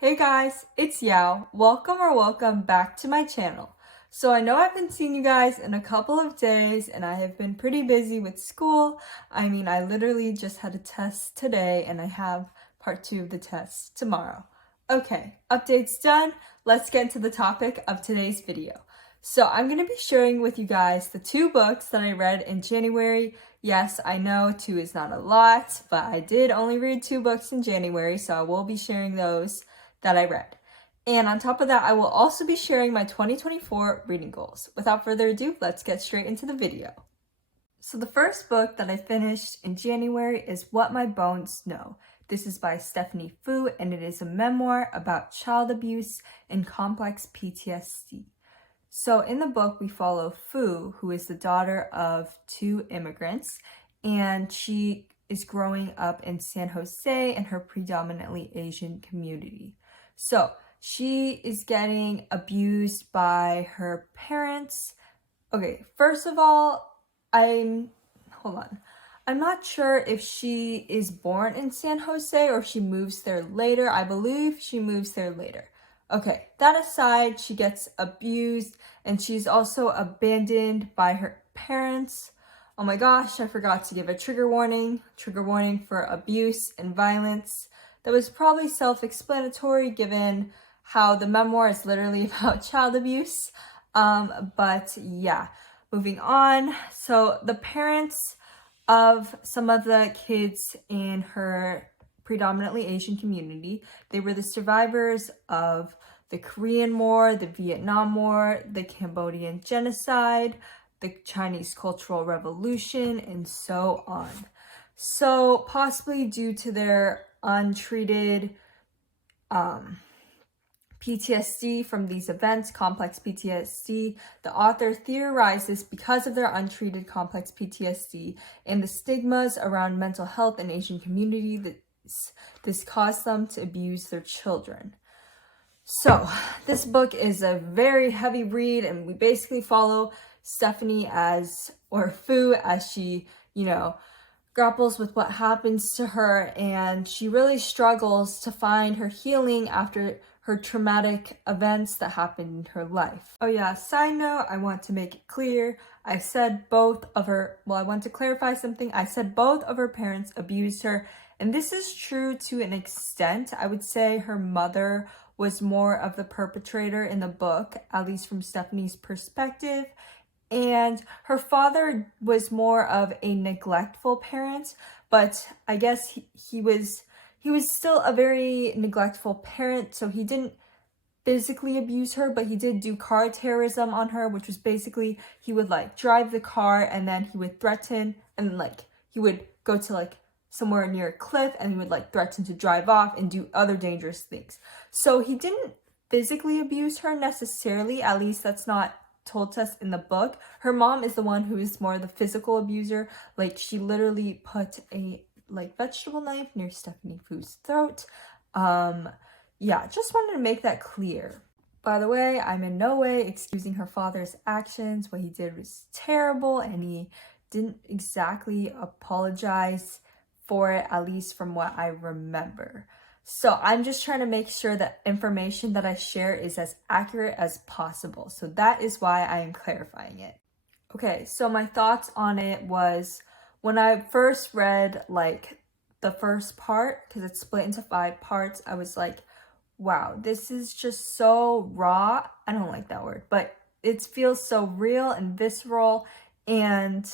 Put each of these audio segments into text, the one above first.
Hey guys, it's Yao. Welcome back to my channel. So I know I haven't seen you guys in a couple of days and I have been pretty busy with school. I literally just had a test today and I have part 2 of the test tomorrow. Okay, updates done. Let's get into the topic of today's video. So I'm going to be sharing with you guys the 2 books that I read in January. Yes, I know 2 is not a lot, but I did only read 2 books in January, so I will be sharing those that I read. And on top of that, I will also be sharing my 2024 reading goals. Without further ado, let's get straight into the video. So the first book that I finished in January is What My Bones Know. This is by Stephanie Fu, and it is a memoir about child abuse and complex PTSD. So in the book, we follow Fu, who is the daughter of 2 immigrants, and she is growing up in San Jose in her predominantly Asian community. So she is getting abused by her parents. Okay, first of all, I'm not sure if she is born in San Jose or if she moves there later. I believe she moves there later. Okay, that aside, she gets abused and she's also abandoned by her parents. Oh my gosh, I forgot to give a trigger warning. Trigger warning for abuse and violence. That was probably self-explanatory given how the memoir is literally about child abuse. But yeah, moving on. So the parents of some of the kids in her predominantly Asian community, they were the survivors of the Korean War, the Vietnam War, the Cambodian genocide, the Chinese Cultural Revolution, and so on. So possibly due to their untreated PTSD from these events, complex PTSD, the author theorizes because of their untreated complex PTSD and the stigmas around mental health in Asian community, that this caused them to abuse their children. So this book is a very heavy read, and we basically follow Stephanie or Fu as she, grapples with what happens to her, and she really struggles to find her healing after her traumatic events that happened in her life. Oh yeah, side note, I want to make it clear, I want to clarify something. I said both of her parents abused her, and this is true to an extent. I would say her mother was more of the perpetrator in the book, at least from Stephanie's perspective. And her father was more of a neglectful parent, but I guess he was still a very neglectful parent, so he didn't physically abuse her, but he did do car terrorism on her, which was basically he would drive the car and then he would threaten, and he would go to somewhere near a cliff and he would threaten to drive off and do other dangerous things. So he didn't physically abuse her necessarily, at least that's not told to us in the book. Her mom is the one who is more the physical abuser. She literally put a vegetable knife near Stephanie Fu's throat. Yeah, just wanted to make that clear. By the way, I'm in no way excusing her father's actions. What he did was terrible, and he didn't exactly apologize for it, at least from what I remember. So I'm just trying to make sure that information that I share is as accurate as possible. So that is why I am clarifying it. Okay, so my thoughts on it was, when I first read the first part, because it's split into 5 parts, I was like, wow, this is just so raw. I don't like that word, but it feels so real and visceral. And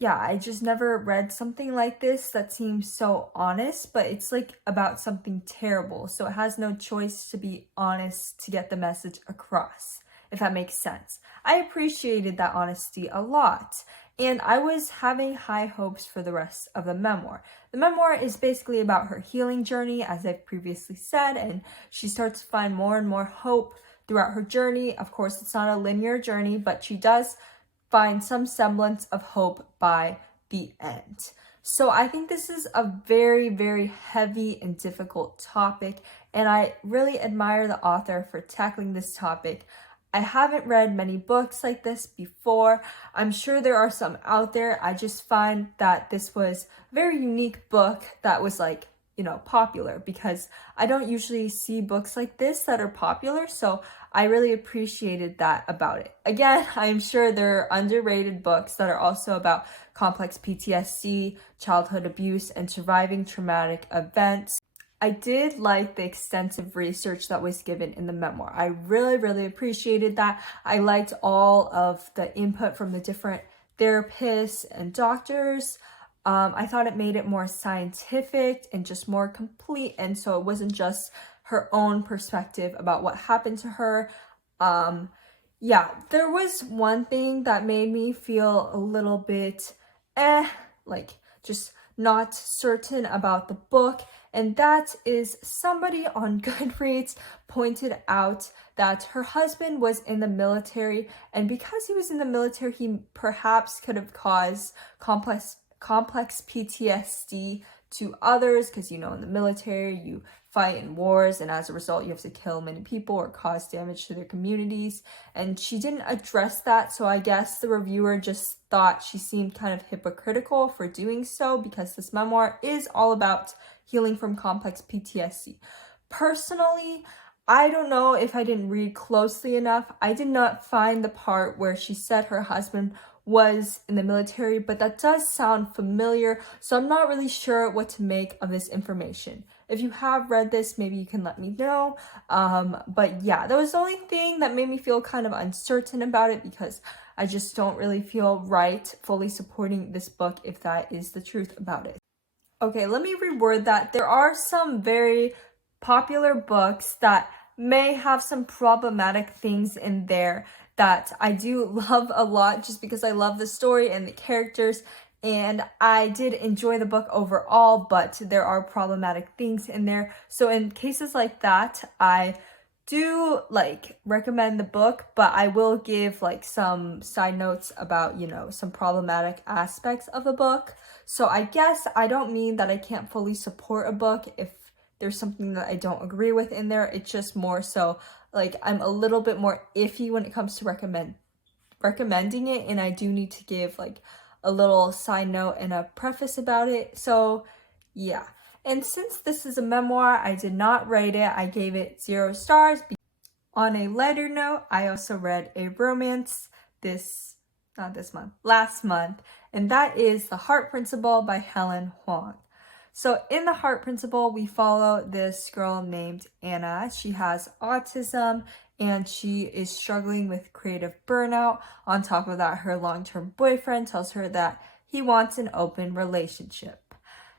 yeah, I just never read something like this that seems so honest, but it's about something terrible. So it has no choice to be honest to get the message across, if that makes sense. I appreciated that honesty a lot, and I was having high hopes for the rest of the memoir. The memoir is basically about her healing journey, as I've previously said, and she starts to find more and more hope throughout her journey. Of course, it's not a linear journey, but she does find some semblance of hope by the end. So I think this is a very, very heavy and difficult topic, and I really admire the author for tackling this topic. I haven't read many books like this before. I'm sure there are some out there. I just find that this was a very unique book that was popular, because I don't usually see books like this that are popular. So I really appreciated that about it. Again, I'm sure there are underrated books that are also about complex PTSD, childhood abuse, and surviving traumatic events. I did like the extensive research that was given in the memoir. I really, really appreciated that. I liked all of the input from the different therapists and doctors. I thought it made it more scientific and just more complete. And so it wasn't just her own perspective about what happened to her. Yeah, there was one thing that made me feel a little bit like just not certain about the book. And that is somebody on Goodreads pointed out that her husband was in the military, and because he was in the military, he perhaps could have caused complex PTSD to others, because in the military you fight in wars, and as a result you have to kill many people or cause damage to their communities. And she didn't address that, so I guess the reviewer just thought she seemed kind of hypocritical for doing so, because this memoir is all about healing from complex PTSD. Personally, I don't know if I didn't read closely enough. I did not find the part where she said her husband was in the military, but that does sound familiar, so I'm not really sure what to make of this information. If you have read this, maybe you can let me know. But yeah, that was the only thing that made me feel kind of uncertain about it, because I just don't really feel right fully supporting this book if that is the truth about it. Okay, let me reword that. There are some very popular books that may have some problematic things in there that I do love a lot, just because I love the story and the characters, and I did enjoy the book overall, but there are problematic things in there. So in cases like that, I do recommend the book, but I will give some side notes about some problematic aspects of the book. So I guess I don't mean that I can't fully support a book if there's something that I don't agree with in there. It's just more so I'm a little bit more iffy when it comes to recommending it, and I do need to give a little side note and a preface about it. So yeah. And since this is a memoir, I did not rate it. I gave it 0 stars. On a lighter note, I also read a romance last month, and that is The Heart Principle by Helen Huang. So in The Heart Principle, we follow this girl named Anna. She has autism, and she is struggling with creative burnout. On top of that, her long-term boyfriend tells her that he wants an open relationship.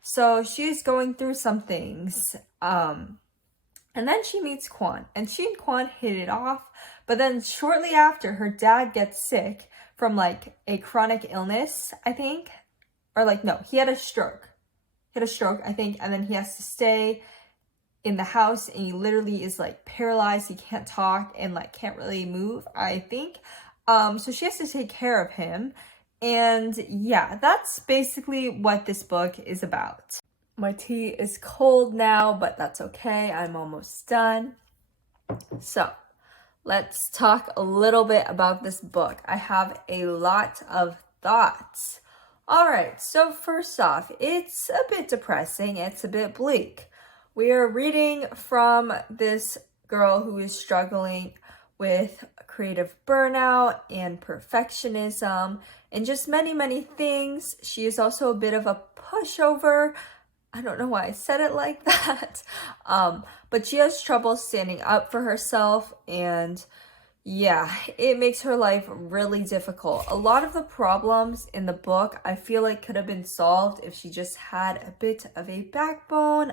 So she's going through some things. And then she meets Quan, and she and Quan hit it off. But then shortly after, her dad gets sick from a chronic illness, I think. Or no, he had a stroke. I think, and then he has to stay in the house, and he literally is paralyzed. He can't talk and can't really move, I think. So she has to take care of him. And yeah, that's basically what this book is about. My tea is cold now, but that's okay. I'm almost done. So let's talk a little bit about this book. I have a lot of thoughts. All right, so first off, it's a bit depressing. It's a bit bleak. We are reading from this girl who is struggling with creative burnout and perfectionism and just many, many things. She is also a bit of a pushover. I don't know why I said it like that. But she has trouble standing up for herself, and yeah, it makes her life really difficult. A lot of the problems in the book, I feel could have been solved if she just had a bit of a backbone.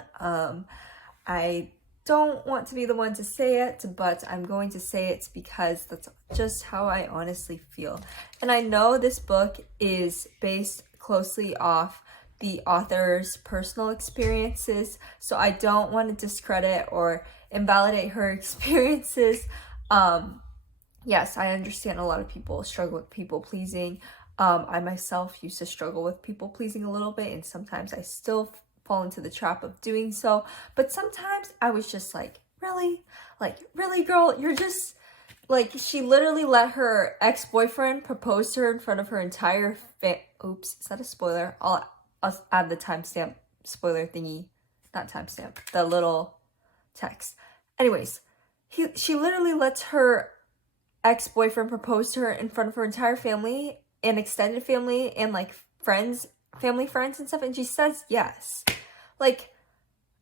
I don't want to be the one to say it, but I'm going to say it because that's just how I honestly feel. And I know this book is based closely off the author's personal experiences, so I don't want to discredit or invalidate her experiences. Yes, I understand a lot of people struggle with people pleasing. I myself used to struggle with people pleasing a little bit, and sometimes I still fall into the trap of doing so. But sometimes I was just really, girl, you're just she literally let her ex-boyfriend propose to her in front of her entire oops, is that a spoiler? I'll add the timestamp spoiler thingy not timestamp, the little text. Anyways, she literally lets her ex-boyfriend propose to her in front of her entire family and extended family and like friends, family friends and stuff, and she says yes. Like,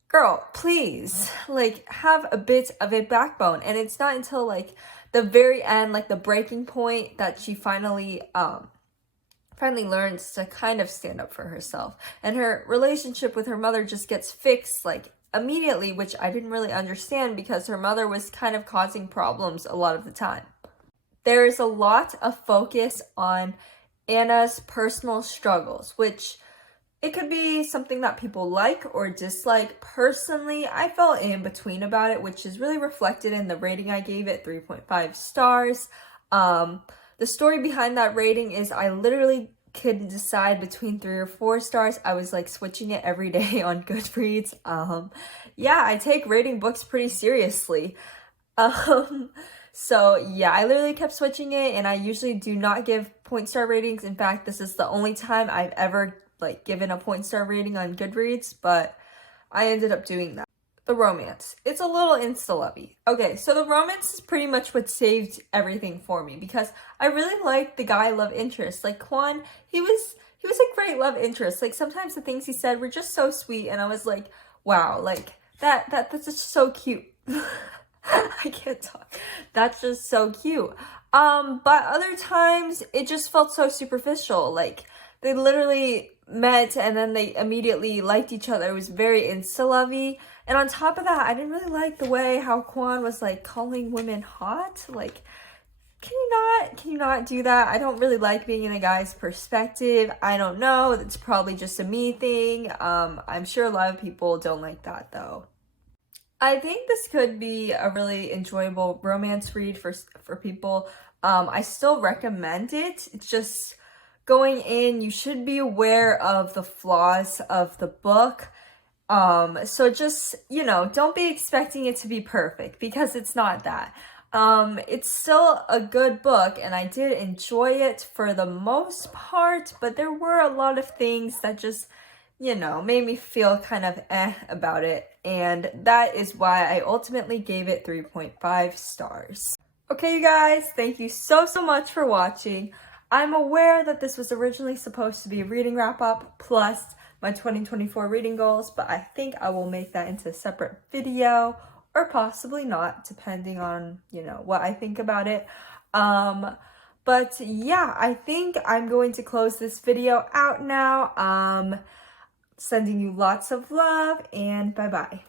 girl, please, like, have a bit of a backbone. And it's not until like the very end, like the breaking point, that she finally learns to kind of stand up for herself, and her relationship with her mother just gets fixed like immediately, which I didn't really understand because her mother was kind of causing problems a lot of the time. There is a lot of focus on Anna's personal struggles, which it could be something that people like or dislike. Personally, I felt in between about it, which is really reflected in the rating I gave it, 3.5 stars. The story behind that rating is I literally couldn't decide between 3 or 4 stars. I was like switching it every day on Goodreads. Yeah, I take rating books pretty seriously. So yeah, I literally kept switching it, and I usually do not give point star ratings. In fact, this is the only time I've ever like given a point star rating on Goodreads, but I ended up doing that. The romance. It's a little insta-lovey. Okay, so the romance is pretty much what saved everything for me, because I really liked the guy love interest. Like Quan, he was a great love interest. Like sometimes the things he said were just so sweet, and I was like, wow, like that's just so cute. I can't talk. That's just so cute. But other times it just felt so superficial. Like they literally met and then they immediately liked each other. It was very insta-lovey. And on top of that, I didn't really like the way how Quan was like calling women hot. Like, can you not do that? I don't really like being in a guy's perspective. I don't know. It's probably just a me thing. I'm sure a lot of people don't like that though. I think this could be a really enjoyable romance read for people. I still recommend it. It's just going in, you should be aware of the flaws of the book. So just, don't be expecting it to be perfect, because it's not that. It's still a good book, and I did enjoy it for the most part, but there were a lot of things that just, made me feel kind of about it. And that is why I ultimately gave it 3.5 stars. Okay, you guys, thank you so much for watching. I'm aware that this was originally supposed to be a reading wrap-up plus my 2024 reading goals, but I think I will make that into a separate video, or possibly not, depending on, what I think about it. But yeah, I think I'm going to close this video out now. Sending you lots of love, and bye-bye.